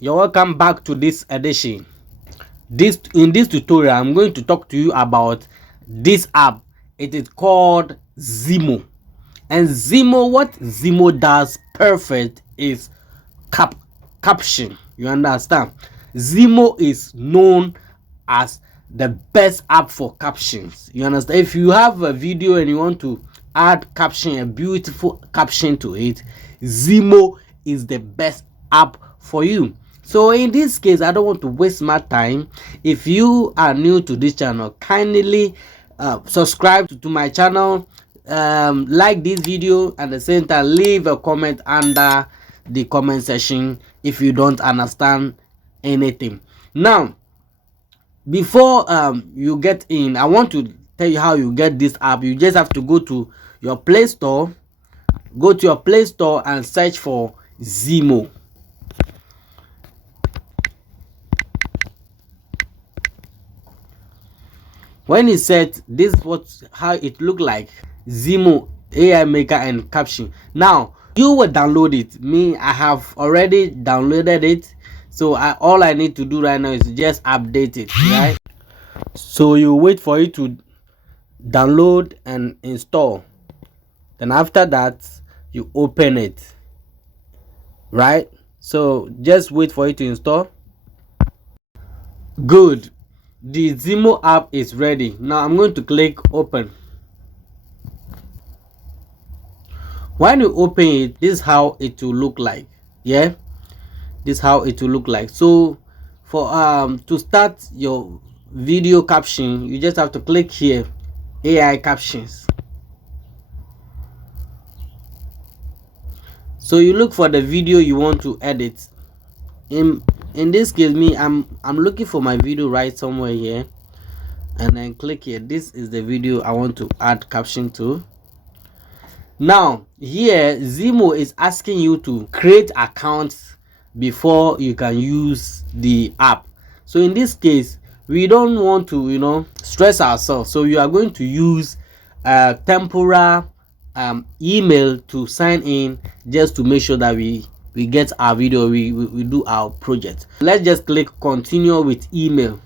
You're welcome back to this edition. In this tutorial, I'm going to talk to you about this app. It is called Zeemo. And Zeemo, what Zeemo does perfect is caption. You understand? Zeemo is known as the best app for captions. You understand? If you have a video and you want to add caption, a beautiful caption to it, Zeemo is the best app for you. So in this case, I don't want to waste my time. If you are new to this channel, kindly subscribe to my channel, like this video, and at the same time leave a comment under the comment section if you don't understand anything. Now, before you get in, I want to tell you how you get this app. You just have to go to your Play Store, and search for Zeemo. When it's set, this is how it look like. Zeemo AI Maker and Caption. Now you will download it. Me, I have already downloaded it, so all I need to do right now is just update it, right? So you wait for it to download and install, then after that you open it, right? So just wait for it to install. Good. The Zeemo app is ready. Now I'm going to click open. When you open it, this is how it will look like. Yeah, this is how it will look like. So for to start your video caption, you just have to click here, AI captions. So you look for the video you want to edit. In this case, me, I'm looking for my video right somewhere here, and then click here. This is the video I want to add caption to. Now here, Zeemo is asking you to create accounts before you can use the app. So in this case, we don't want to stress ourselves, so you are going to use a temporary email to sign in, just to make sure that we get our video, we do our project. Let's just click continue with email.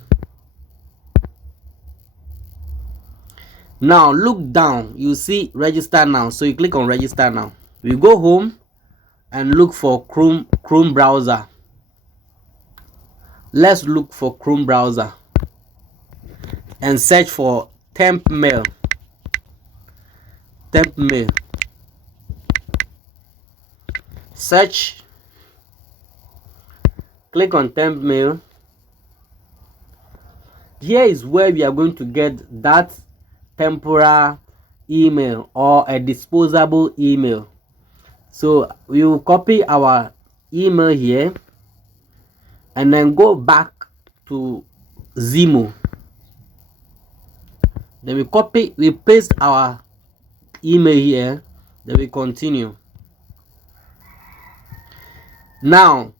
Now look down, you see register now, so you click on register now. We go home and look for Chrome browser. Let's look for Chrome browser and search for temp mail. Search, click on temp mail. Here is where we are going to get that temporary email or a disposable email. So we will copy our email here and then go back to Zeemo. Then we paste our email here, then we continue. Now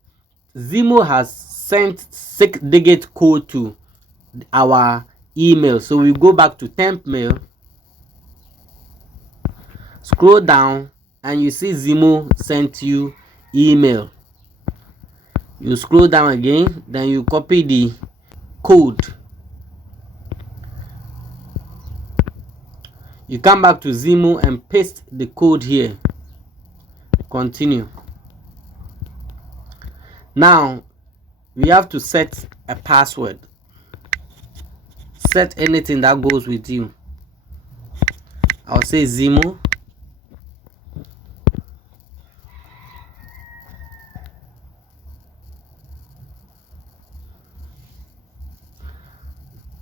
Zeemo has sent 6-digit code to our email, so we go back to temp mail, scroll down, and you see Zeemo sent you email. You scroll down again, then you copy the code. You come back to Zeemo and paste the code here. Continue. Now we have to set a password. Set anything that goes with you. I'll say Zeemo.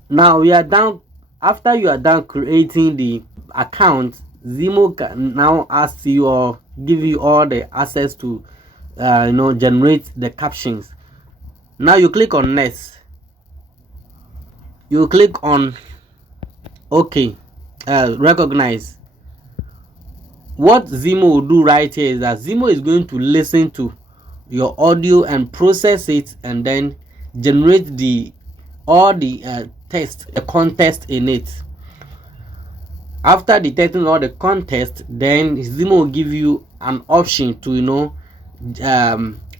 Now we are done. After you are done creating the account, Zeemo can now ask you or give you all the access to generate the captions. Now you click on next. You click on OK, recognize. What Zeemo will do right here is that Zeemo is going to listen to your audio and process it, and then generate all the text, the context in it. After detecting all the context, then Zeemo will give you an option to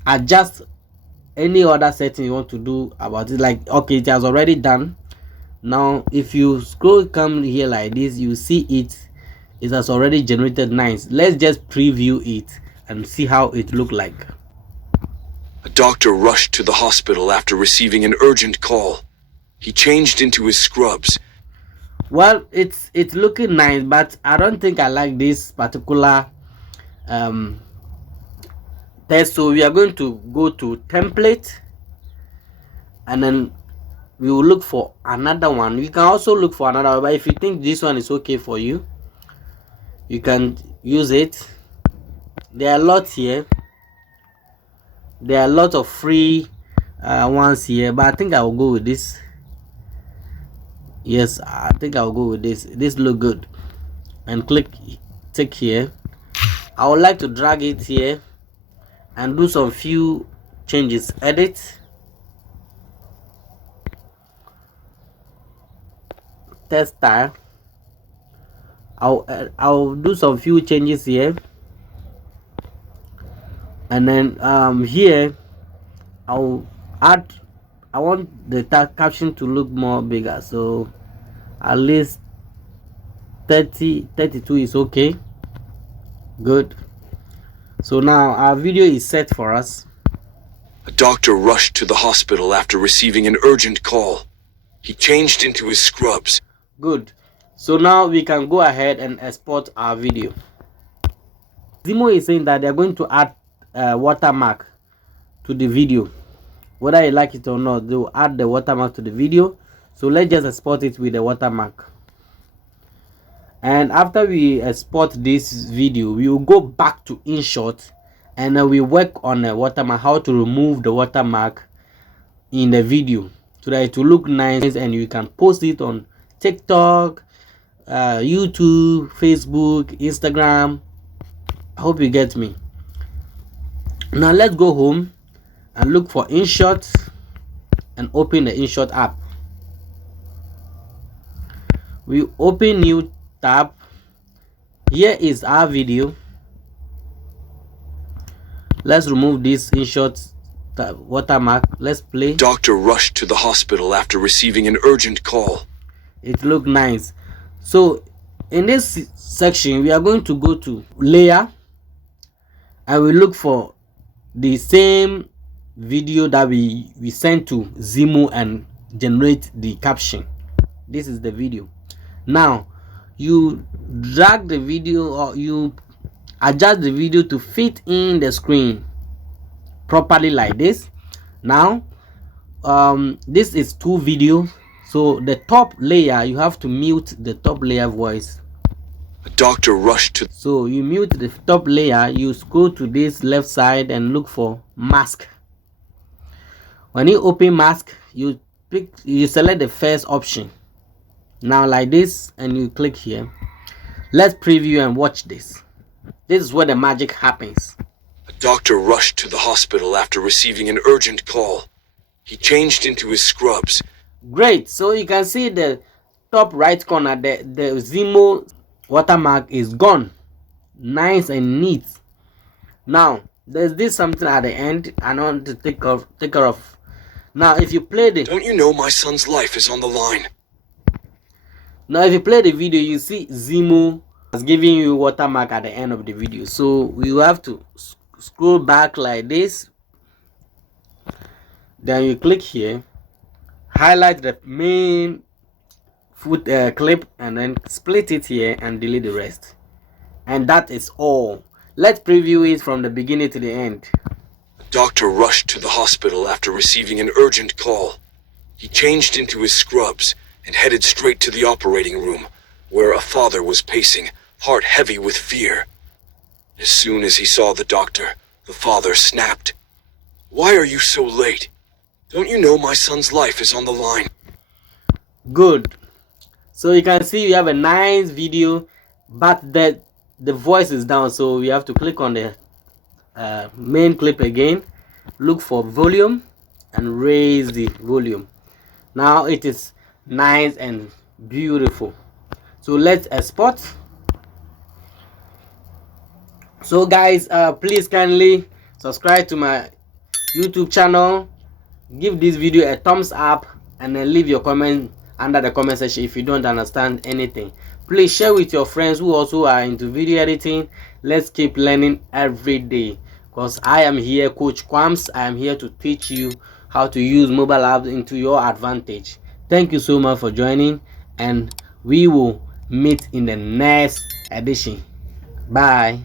adjust any other setting you want to do about it. Like, okay, it has already done. Now if you scroll come here like this, you see it has already generated nice. Let's just preview it and see how it look like. A doctor rushed to the hospital after receiving an urgent call. He changed into his scrubs. Well, it's looking nice, but I don't think I like this particular test. So we are going to go to template, and then we will look for another one. You can also look for another one, but if you think this one is okay for you, you can use it. There are lots here. There are a lot of free ones here, but I think I will go with this. Yes, I think I'll go with this. This look good. And tick here. I would like to drag it here and do some few changes. Edit, test style. I'll do some few changes here, and then here I'll add. I want the caption to look more bigger, so at least 32 is okay. Good. So now our video is set for us. A doctor rushed to the hospital after receiving an urgent call. He changed into his scrubs. Good. So now we can go ahead and export our video. Zeemo is saying that they're going to add a watermark to the video. Whether you like it or not, they will add the watermark to the video. So let's just export it with the watermark. And after we export this video, we will go back to InShot, and then we work on a watermark, how to remove the watermark in the video so that it will look nice, and you can post it on TikTok, YouTube, Facebook, Instagram. I hope you get me. Now let's go home and look for InShot and open the InShot app. We open new tab. Here is our video. Let's remove this InShot watermark. Let's play. Doctor rushed to the hospital after receiving an urgent call. It looked nice. So in this section, we are going to go to layer, and we look for the same video that we sent to Zeemo and generate the caption. This is the video. Now you drag the video, or you adjust the video to fit in the screen properly like this. Now this is two videos, so the top layer, you have to mute the top layer voice. A doctor rushed to. So you mute the top layer, you scroll to this left side and look for mask. When you open mask, you select the first option. Now like this, and you click here. Let's preview and watch this. This is where the magic happens. A doctor rushed to the hospital after receiving an urgent call. He changed into his scrubs. Great. So you can see the top right corner, the Zeemo watermark is gone. Nice and neat. Now there's this something at the end I want to take care of. Now if you play the, don't you know my son's life is on the line? Now if you play the video, you see Zeemo is giving you watermark at the end of the video. So you have to scroll back like this. Then you click here, highlight the main clip, and then split it here and delete the rest. And that is all. Let's preview it from the beginning to the end. A doctor rushed to the hospital after receiving an urgent call. He changed into his scrubs and headed straight to the operating room, where a father was pacing, heart heavy with fear. As soon as he saw the doctor, the father snapped. Why are you so late? Don't you know my son's life is on the line? Good. So you can see we have a nice video, but the voice is down, so we have to click on the main clip again, look for volume and raise the volume. Now it is nice and beautiful. So let's export. So guys, please kindly subscribe to my YouTube channel, give this video a thumbs up and then leave your comment under the comment section if you don't understand anything. Please share with your friends who also are into video editing. Let's keep learning every day, because I am here, Coach Kwams. I am here to teach you how to use mobile apps into your advantage. Thank you so much for joining, and we will meet in the next edition. Bye.